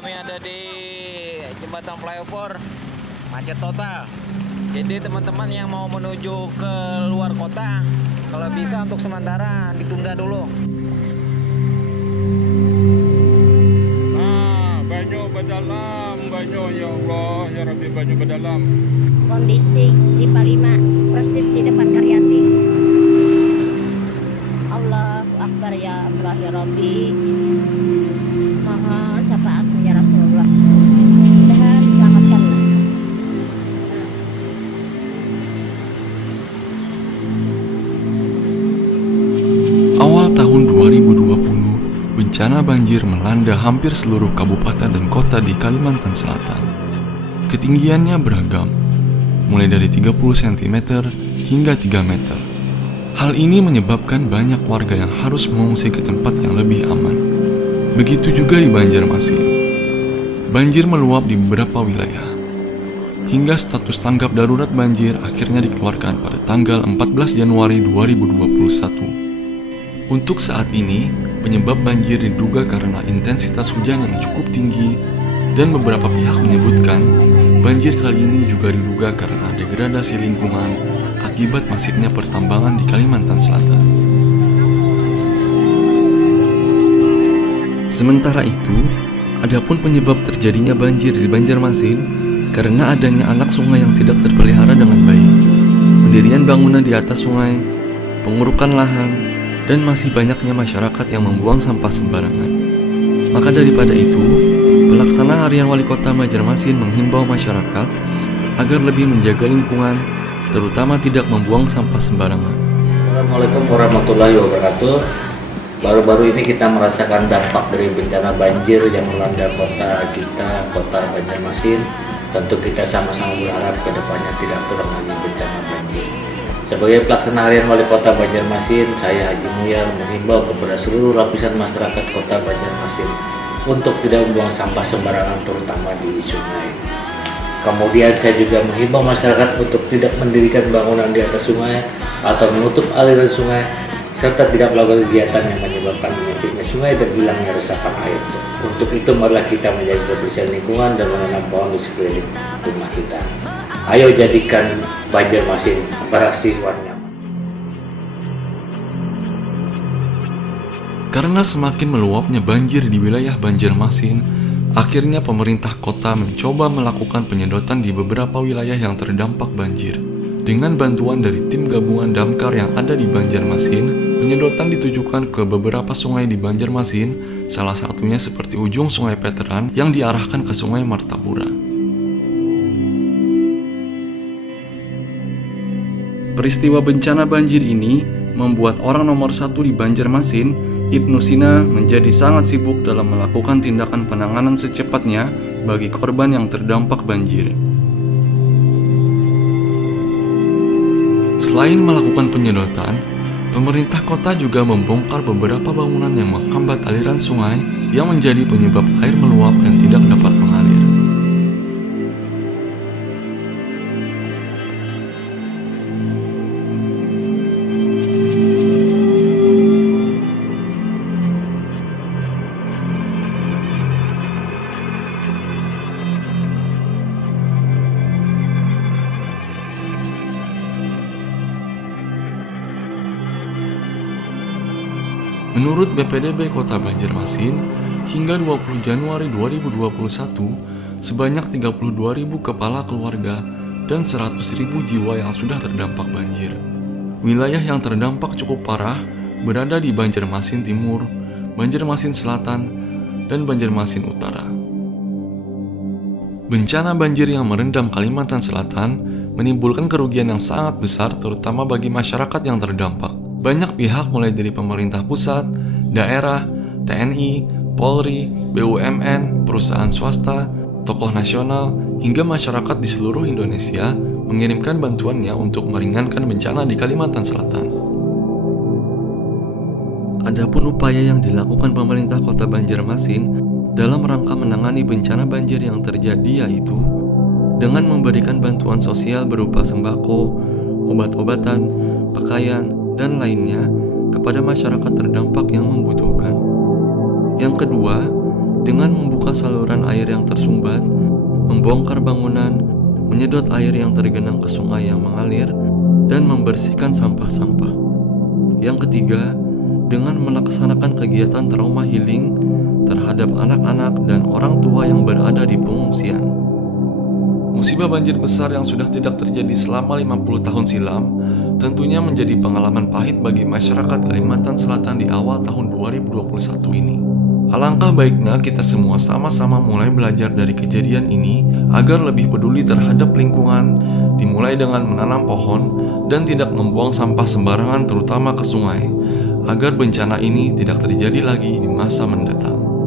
kami ada di jembatan flyover, macet total. Jadi teman-teman yang mau menuju ke luar kota, kalau bisa untuk sementara ditunda dulu. Nah, banyu berdalam, banyu ya Allah, ya Rabbi, banyu berdalam. Kondisi di Palima persis di depan Karyati. Allahu Akbar ya Allah ya Rabbi. Mohon syafaatmu ya Rasulullah. Mudah-mudahan selamatkanlah. Awal tahun 2020, bencana banjir melanda hampir seluruh kabupaten dan kota di Kalimantan Selatan. Ketinggiannya beragam, mulai dari 30 cm hingga 3 meter. Hal ini menyebabkan banyak warga yang harus mengungsi ke tempat yang lebih aman. Begitu juga di Banjarmasin. Banjir meluap di beberapa wilayah. Hingga status tanggap darurat banjir akhirnya dikeluarkan pada tanggal 14 Januari 2021. Untuk saat ini, penyebab banjir diduga karena intensitas hujan yang cukup tinggi dan beberapa pihak menyebutkan banjir kali ini juga diduga karena degradasi lingkungan akibat masifnya pertambangan di Kalimantan Selatan. Sementara itu, adapun penyebab terjadinya banjir di Banjarmasin karena adanya anak sungai yang tidak terpelihara dengan baik, pendirian bangunan di atas sungai, pengurukan lahan, dan masih banyaknya masyarakat yang membuang sampah sembarangan. Maka daripada itu, pelaksana harian Wali Kota Banjarmasin menghimbau masyarakat agar lebih menjaga lingkungan, terutama tidak membuang sampah sembarangan. Assalamualaikum warahmatullahi wabarakatuh. Baru-baru ini kita merasakan dampak dari bencana banjir yang melanda kota kita, kota Banjarmasin. Tentu kita sama-sama berharap ke depannya tidak terulang lagi bencana banjir. Sebagai pelaksana harian Wali Kota Banjarmasin, saya Haji Muyar menghimbau kepada seluruh lapisan masyarakat kota Banjarmasin untuk tidak membuang sampah sembarangan, terutama di sungai. Kemudian saya juga menghimbau masyarakat untuk tidak mendirikan bangunan di atas sungai atau menutup aliran sungai, serta tidak melakukan kegiatan yang menyebabkan menyempitnya sungai dan hilangnya resapan air. Untuk itu marilah kita menjaga kebersihan lingkungan dan menanam pohon di sekeliling rumah kita. Ayo jadikan Banjarmasin beraksi warna. Karena semakin meluapnya banjir di wilayah Banjarmasin, akhirnya pemerintah kota mencoba melakukan penyedotan di beberapa wilayah yang terdampak banjir. Dengan bantuan dari tim gabungan damkar yang ada di Banjarmasin, penyedotan ditujukan ke beberapa sungai di Banjarmasin, salah satunya seperti ujung Sungai Peteran yang diarahkan ke Sungai Martapura. Peristiwa bencana banjir ini membuat orang nomor satu di Banjarmasin, Ibnu Sina, menjadi sangat sibuk dalam melakukan tindakan penanganan secepatnya bagi korban yang terdampak banjir. Selain melakukan penyedotan, pemerintah kota juga membongkar beberapa bangunan yang menghambat aliran sungai yang menjadi penyebab air meluap dan tidak dapat mengalir. Menurut BPDB Kota Banjarmasin, hingga 20 Januari 2021, sebanyak 32.000 kepala keluarga dan 100.000 jiwa yang sudah terdampak banjir. Wilayah yang terdampak cukup parah berada di Banjarmasin Timur, Banjarmasin Selatan, dan Banjarmasin Utara. Bencana banjir yang merendam Kalimantan Selatan menimbulkan kerugian yang sangat besar terutama bagi masyarakat yang terdampak. Banyak pihak mulai dari pemerintah pusat, daerah, TNI, Polri, BUMN, perusahaan swasta, tokoh nasional, hingga masyarakat di seluruh Indonesia mengirimkan bantuannya untuk meringankan bencana di Kalimantan Selatan. Adapun upaya yang dilakukan pemerintah Kota Banjarmasin dalam rangka menangani bencana banjir yang terjadi yaitu dengan memberikan bantuan sosial berupa sembako, obat-obatan, pakaian, dan lainnya kepada masyarakat terdampak yang membutuhkan. Yang kedua, dengan membuka saluran air yang tersumbat, membongkar bangunan, menyedot air yang tergenang ke sungai yang mengalir, dan membersihkan sampah-sampah. Yang ketiga, dengan melaksanakan kegiatan trauma healing terhadap anak-anak dan orang tua yang berada di pengungsian. Musibah banjir besar yang sudah tidak terjadi selama 50 tahun silam tentunya menjadi pengalaman pahit bagi masyarakat Kalimantan Selatan di awal tahun 2021 ini. Alangkah baiknya kita semua sama-sama mulai belajar dari kejadian ini agar lebih peduli terhadap lingkungan, dimulai dengan menanam pohon dan tidak membuang sampah sembarangan terutama ke sungai, agar bencana ini tidak terjadi lagi di masa mendatang.